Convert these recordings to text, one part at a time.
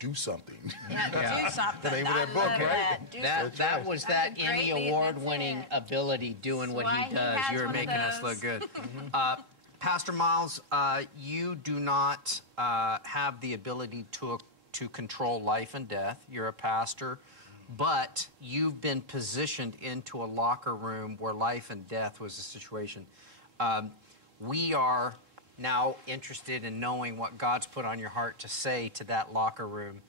do something. Yeah, do something. The name of that book, right? That was that Emmy Award-winning ability doing what he does. You're making us look good. Pastor Miles, you do not have the ability to control life and death. You're a pastor, but you've been positioned into a locker room where life and death was a situation. We are now interested in knowing what God's put on your heart to say to that locker room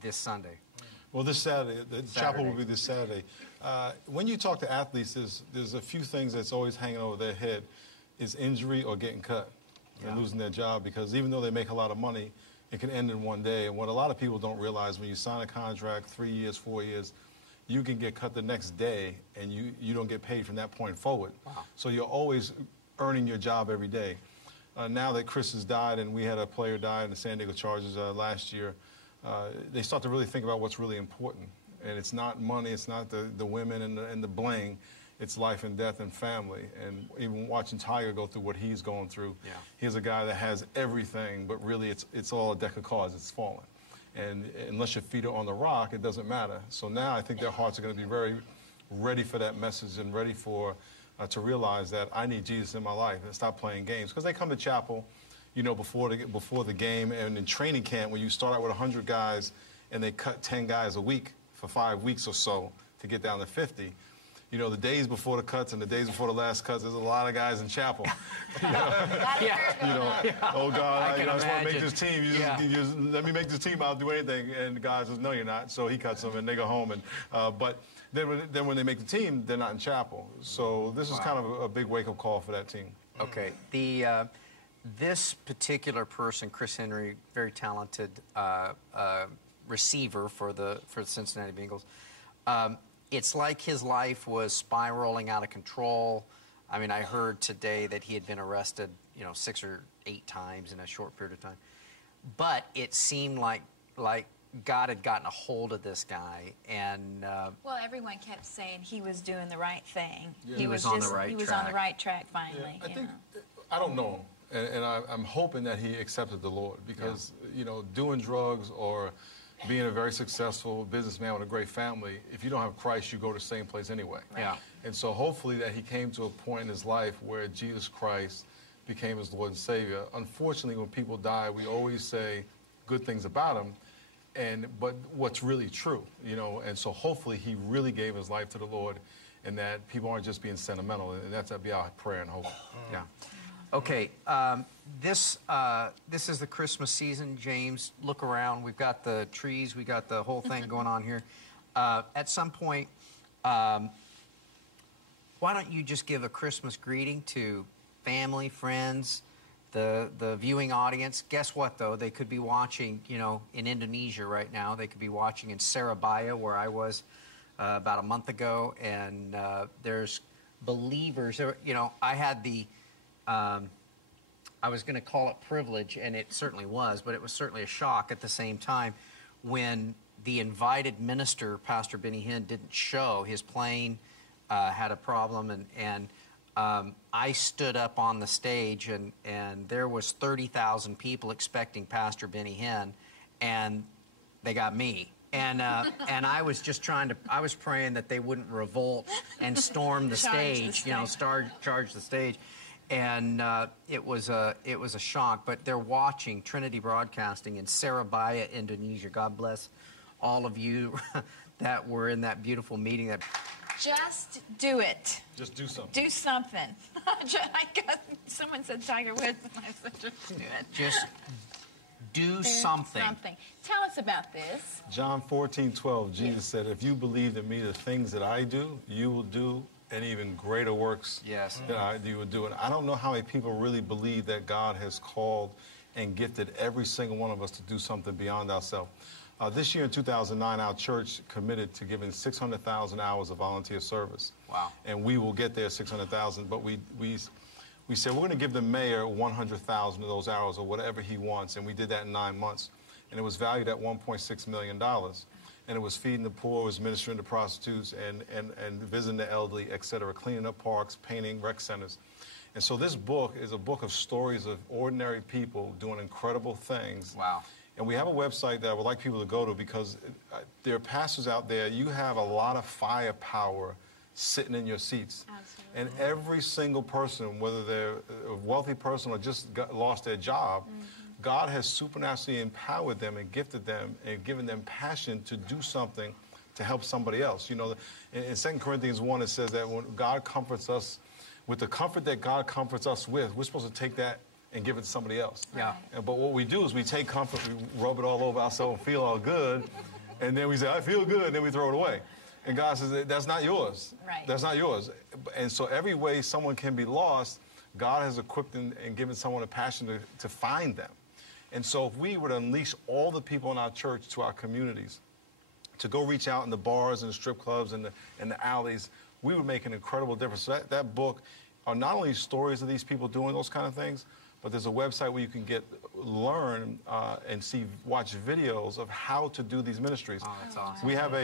this Sunday. Well, this Saturday, the chapel will be this Saturday. When you talk to athletes, there's a few things that's always hanging over their head, is injury or getting cut and losing their job, because even though they make a lot of money, it can end in one day. And what a lot of people don't realize, when you sign a contract, 3 years, 4 years, you can get cut the next day, and you don't get paid from that point forward. Wow. So you're always earning your job every day. Now that Chris has died, and we had a player die in the San Diego Chargers last year, they start to really think about what's really important. And it's not money, it's not the women and the bling, it's life and death and family. And even watching Tiger go through what he's going through, he's a guy that has everything, but really it's all a deck of cards, it's fallen. And unless your feet are on the rock, it doesn't matter. So now I think their hearts are going to be very ready for that message and ready for to realize that I need Jesus in my life and stop playing games. Because they come to chapel, you know, before the game, and in training camp, when you start out with 100 guys and they cut 10 guys a week for 5 weeks or so to get down to 50. You know, the days before the cuts and the days before the last cuts, there's a lot of guys in chapel. You know, oh God, I just want to make this team. You just let me make this team. I'll do anything. And the guy says, no, you're not. So he cuts them and they go home. And but then when they make the team, they're not in chapel. So this is kind of a big wake-up call for that team. Okay. This particular person, Chris Henry, very talented receiver for the Cincinnati Bengals. It's like his life was spiraling out of control. I mean, I heard today that he had been arrested, you know, 6 or 8 times in a short period of time. But it seemed like God had gotten a hold of this guy, and well, everyone kept saying he was doing the right thing. Yeah. He was on the right track. He was on the right track finally. Yeah, I don't know him, and I'm hoping that he accepted the Lord, because you know, doing drugs or being a very successful businessman with a great family, if you don't have Christ, you go to the same place anyway. Right. Yeah. And so hopefully that he came to a point in his life where Jesus Christ became his Lord and Savior. Unfortunately, when people die, we always say good things about him, but what's really true, you know, and so hopefully he really gave his life to the Lord, and that people aren't just being sentimental, and that'd be our prayer and hope. Yeah. Okay, this is the Christmas season, James. Look around. We've got the trees. We got the whole thing going on here. At some point, why don't you just give a Christmas greeting to family, friends, the viewing audience? Guess what, though? They could be watching, you know, in Indonesia right now. They could be watching in Surabaya, where I was about a month ago, and there's believers. You know, I had the... I was going to call it privilege, and it certainly was, but it was certainly a shock at the same time when the invited minister, Pastor Benny Hinn, didn't show. His plane had a problem, and I stood up on the stage, and there was 30,000 people expecting Pastor Benny Hinn, and they got me. And I was just I was praying that they wouldn't revolt and storm the stage, you know, charge the stage. And it was a shock, but they're watching Trinity Broadcasting in Surabaya, Indonesia. God bless all of you that were in that beautiful meeting. Just do it. Just do something. Do something. Someone said Tiger Woods, and I said just do it. Just do something. Tell us about this. John 14:12, Jesus said, if you believe in me, the things that I do, you will do, and even greater works that you would do. And I don't know how many people really believe that God has called and gifted every single one of us to do something beyond ourselves. This year in 2009, our church committed to giving 600,000 hours of volunteer service. Wow. And we will get there 600,000, but we said we're going to give the mayor 100,000 of those hours or whatever he wants, and we did that in 9 months. And it was valued at $1.6 million. And it was feeding the poor, it was ministering to prostitutes, and visiting the elderly, et cetera, cleaning up parks, painting rec centers. And so this book is a book of stories of ordinary people doing incredible things. Wow. And we have a website that I would like people to go to because there are pastors out there, you have a lot of firepower sitting in your seats. Absolutely. And every single person, whether they're a wealthy person or just lost their job, God has supernaturally empowered them and gifted them and given them passion to do something to help somebody else. You know, in 2 Corinthians 1, it says that when God comforts us, with the comfort that God comforts us with, we're supposed to take that and give it to somebody else. Yeah. But what we do is we take comfort, we rub it all over ourselves, feel all good, and then we say, I feel good, and then we throw it away. And God says, that's not yours. Right. That's not yours. And so every way someone can be lost, God has equipped and given someone a passion to find them. And so if we would unleash all the people in our church to our communities, to go reach out in the bars and the strip clubs and the alleys, we would make an incredible difference. So that book are not only stories of these people doing those kind of things, but there's a website where you can learn and watch videos of how to do these ministries. Oh, that's awesome. We have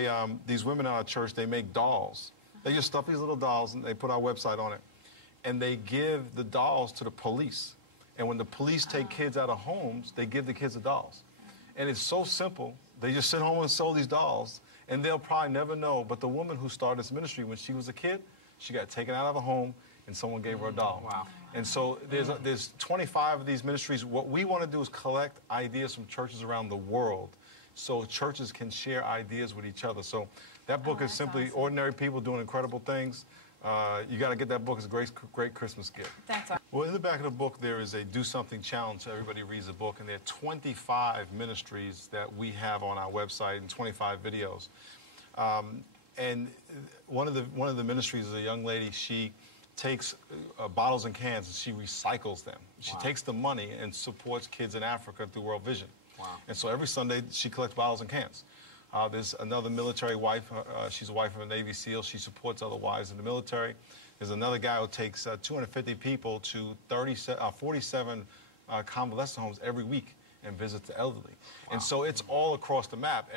these women in our church, they make dolls. They just stuff these little dolls and they put our website on it. And they give the dolls to the police. And when the police take kids out of homes, they give the kids the dolls. And it's so simple. They just sit home and sew these dolls, and they'll probably never know. But the woman who started this ministry, when she was a kid, she got taken out of a home, and someone gave her a doll. Wow. And so there's 25 of these ministries. What we want to do is collect ideas from churches around the world so churches can share ideas with each other. So that book is simply awesome. ordinary people doing incredible things. You got to get that book. It's a great Christmas gift. That's awesome. Well, in the back of the book, there is a Do Something challenge. So everybody reads the book, and there are 25 ministries that we have on our website and 25 videos. And one of the ministries is a young lady. She takes bottles and cans and she recycles them. She takes the money and supports kids in Africa through World Vision. Wow. And so every Sunday she collects bottles and cans. There's another military wife. She's a wife of a Navy SEAL. She supports other wives in the military. There's another guy who takes 250 people to 47 convalescent homes every week and visits the elderly. Wow. And so it's all across the map.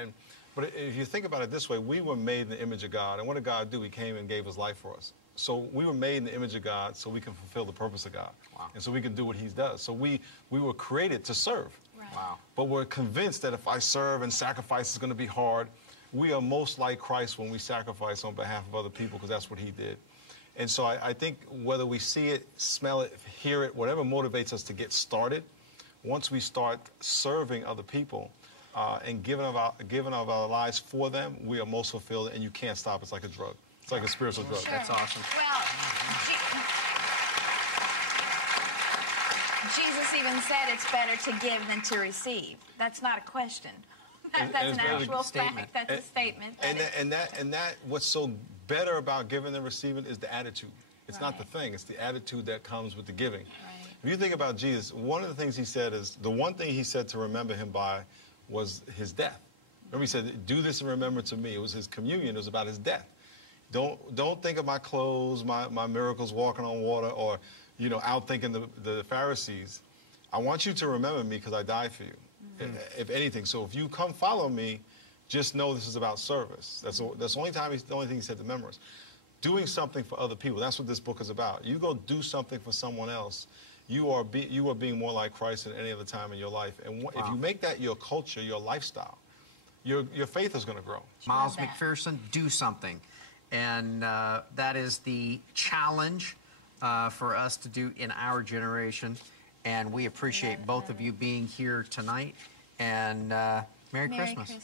But if you think about it this way, we were made in the image of God. And what did God do? He came and gave his life for us. So we were made in the image of God so we can fulfill the purpose of God. Wow. And so we can do what he does. So we were created to serve. Right. Wow. But we're convinced that if I serve and sacrifice is going to be hard, we are most like Christ when we sacrifice on behalf of other people because that's what he did. And so I think whether we see it, smell it, hear it, whatever motivates us to get started, once we start serving other people and giving of our lives for them, we are most fulfilled, and you can't stop. It's like a drug. It's like a spiritual drug. Sure. That's awesome. Well, Jesus even said it's better to give than to receive. That's not a question. That's it's an really actual a statement. fact. That's a statement. And that what's so better about giving than receiving is the attitude. It's not the thing. It's the attitude that comes with the giving. Right. If you think about Jesus, one of the things he said is, the one thing he said to remember him by was his death. Remember he said, do this in remembrance of me. It was his communion. It was about his death. Don't think of my clothes, my miracles walking on water, or, outthinking the Pharisees. I want you to remember me because I died for you, if anything. So if you come follow me, just know this is about service. That's the only thing he said to members. Doing something for other people. That's what this book is about. You go do something for someone else. You are being more like Christ than any other time in your life. And if you make that your culture, your lifestyle, your faith is going to grow. Miles McPherson, do something. And that is the challenge for us to do in our generation. And we appreciate both of you being here tonight. And Merry Christmas.